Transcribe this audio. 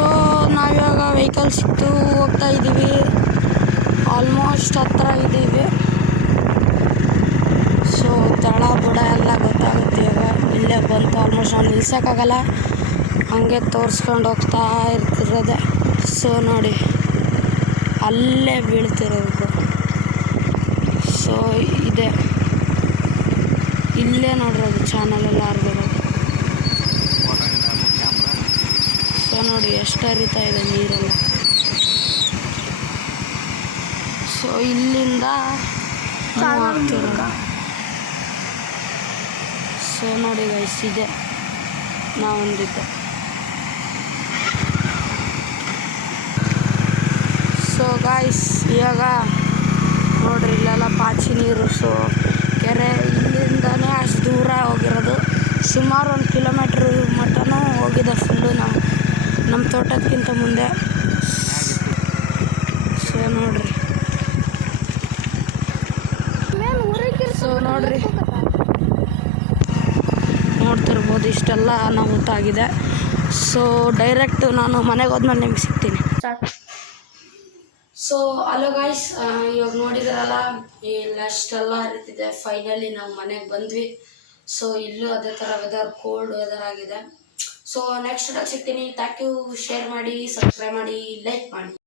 So ನಾವಿವಾಗ vehicle ಸಿಕ್ತು ಹೋಗ್ತಾ ಇದ್ದೀವಿ. ಆಲ್ಮೋಸ್ಟ್ ಹತ್ರ ಇದ್ದೀವಿ. ಸೊ ತಳ ಬುಡ ಎಲ್ಲ ಗೊತ್ತಾಗುತ್ತೆ. ಇವಾಗ ಇಲ್ಲೇ ಬಂತು. ಆಲ್ಮೋಸ್ಟ್ ನಾವು ನಿಲ್ಸೋಕ್ಕಾಗಲ್ಲ, ಹಂಗೆ ತೋರಿಸ್ಕೊಂಡು ಹೋಗ್ತಾ ಇರ್ತಿರೋದೆ. ಸೊ ನೋಡಿ ಅಲ್ಲೇ ಬೀಳ್ತಿರೋದು. ಸೊ ಇದೆ ಇಲ್ಲೇ ನೋಡಿರೋದು ಚಾನಲೆಲ್ಲ ಹರಿದಿರೋದು. ಸೊ ನೋಡಿ ಎಷ್ಟು ಹರಿತಾ ಇದೆ ನೀರೆಲ್ಲ. ಸೊ ಇಲ್ಲಿಂದ ಆಗ್ತಿರೋದು. ಸೊ ನೋಡಿ ಗೈಸ್ ಇದೆ ನಾವೊಂದಿದ್ದೆ. ಸೊ ಗಾಯ್ಸ್ ಇವಾಗ ನೋಡ್ರಿ ಇಲ್ಲೆಲ್ಲ ಪಾಚಿ ನೀರು. ಸೊ ಕೆರೆ ಇಲ್ಲಿಂದನೇ ಅಷ್ಟು ದೂರ ಹೋಗಿರೋದು. ಸುಮಾರು 1 ಕಿಲೋಮೀಟ್ರ್ ಮಟ್ಟನೂ ಹೋಗಿದೆ ಫುಲ್ಲು ನಮ್ಮ ತೋಟಕ್ಕಿಂತ ಮುಂದೆ. ಸೊ ನೋಡ್ರಿ. ಸೊ ನೋಡ್ರಿ ನೋಡ್ತಿರ್ಬೋದು ಇಷ್ಟೆಲ್ಲ ಅನಾಹುತ. ಸೊ ಡೈರೆಕ್ಟ್ ನಾನು ಮನೆಗೆ ಹೋದ್ಮೇಲೆ ನಿಮ್ಗೆ ಸಿಗ್ತೀನಿ. ಸೊ ಹಲೋ ಗಾಯ್ಸ್, ಇವಾಗ ನೋಡಿದ್ರಲ್ಲ ಇಲ್ಲಷ್ಟೆಲ್ಲ ಹರಿತಿದೆ. ಫೈನಲಿ ನಾವು ಮನೆಗೆ ಬಂದ್ವಿ. ಸೊ ಇಲ್ಲೂ ಅದೇ ಥರ ವೆದರ್, ಕೋಲ್ಡ್ ವೆದರ್ ಆಗಿದೆ. ಸೊ ನೆಕ್ಸ್ಟ್ ಸಿಗ್ತೀನಿ. Thank you. ಶೇರ್ ಮಾಡಿ, ಸಬ್ಸ್ಕ್ರೈಬ್ ಮಾಡಿ, ಲೈಕ್ ಮಾಡಿ.